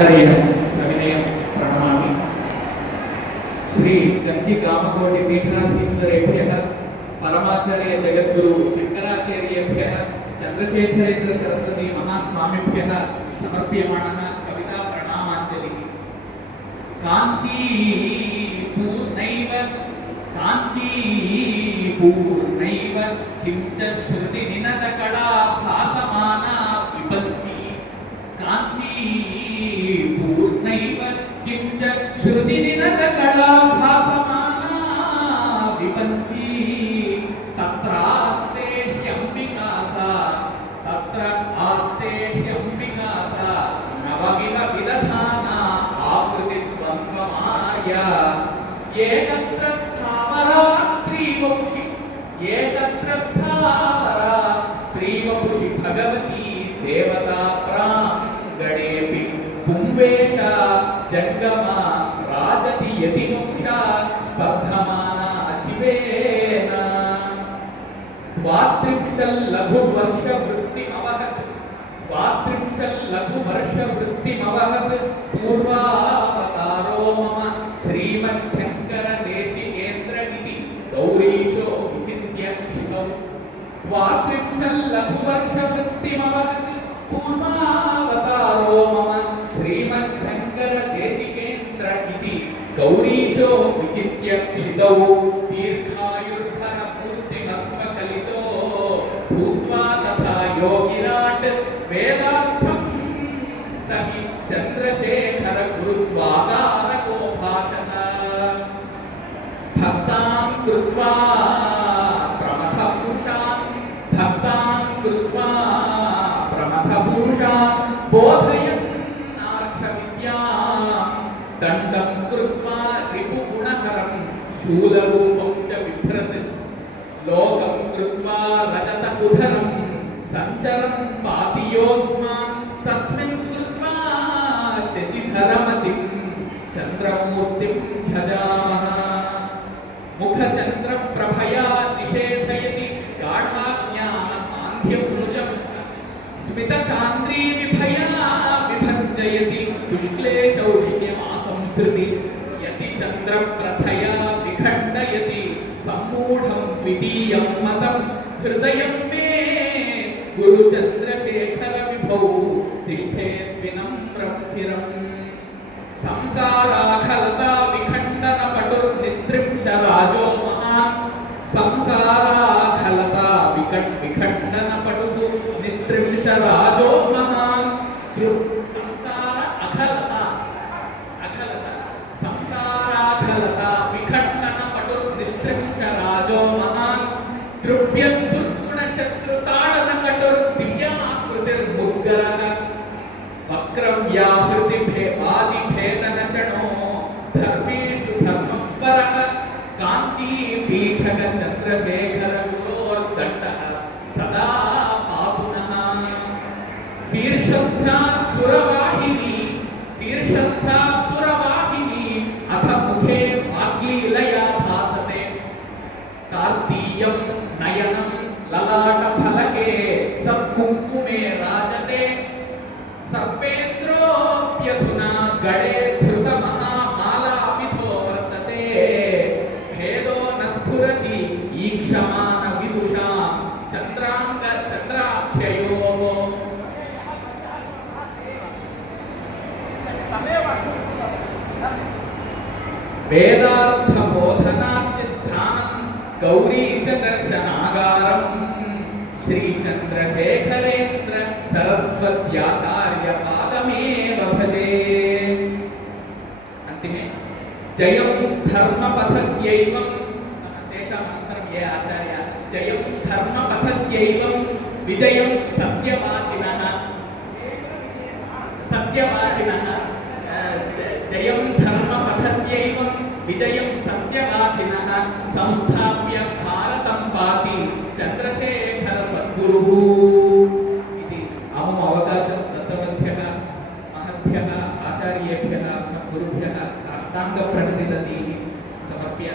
సవినయం ప్రణమామి శ్రీ గంజి కామకోటి పీఠాధీశ్వరేభ్య పరమాచార్య జగద్గురు శంకరాచార్యేభ్య చంద్రశేఖరేంద్ర సరస్వతి మహాస్వామిభ్య సమర్ప్యమాణ కవితా ప్రణామాంజలి కాంచీ పూర్ణైవ కాంచీ పూర్ణైవ కిం ఏకత్ర స్థావరా స్త్రీ వపుషి ఏకత్ర స్థావరా స్త్రీ వపుషి భగవతి దేవతా ప్రాం గణేపి కుంభేష జంగమ రాజతి యతి వంశ స్పర్ధమాన శివేన. ద్వాత్రింశల్ లఘు వర్ష వృత్తిమవహత్ ద్వాత్రింశల్ లఘు వర్ష వృత్తిమవహత్ పూర్వా వాత్రింశల్లఘువర్షవృత్తిమవహతి పూర్వావతారో మమ శ్రీమచ్చంకర దేశికేంద్ర ఇది గౌరీశో విచిత్య క్షితౌ దీర్ఘాయుర్ధర పూర్తిమత్మకలితో భూత్వా తథా యోగిరాట్ వేదార్థం సహి చంద్రశేఖర గురుద్వాగారకో భాషత భక్తాం కృత్వా दण्डं कृत्वा रिपुगुणहरं शूलरूपं च बिभ्रत्। लोकं कृत्वा रजतकुधरं सञ्चरन् पापियोऽस्मान्। तस्मिन् कृत्वा शशिधरमतिं चन्द्रमूर्तिं भजामः। मुखचन्द्रप्रभया निषेधयति సంస్కృతి యతి చంద్ర ప్రథయా విఖండయతి సమ్మూఢం ద్వితీయం మతం హృదయం మే గురు చంద్రశేఖర విభౌ తిష్ఠేద్వినమ్రం చిరం. సంసారాఖలత విఖండన పటుర్నిస్త్రింశ రాజో మహాన్ సంసారాఖలత విఖండన పటు నిస్త్రింశ రాజ వేదార్థ బోధనార్చి స్థానం గౌరీశ దర్శనాగారం శ్రీ సరస్వత్యాచార్య పాదమేవ భజే అంతిమే జయం ధర్మపథస్యైవం మంత్రం ఏ ఆచార్య జయం ధర్మపథస్యైవం విజయం సత్యవాచిన సత్యవాచిన ఇది అమమ అవకాశం దత్తమభ్య మహభ్య ఆచార్యేభ్య అస్మద్గురుభ్య సాష్టాంగ ప్రణతిదీ సమర్ప్య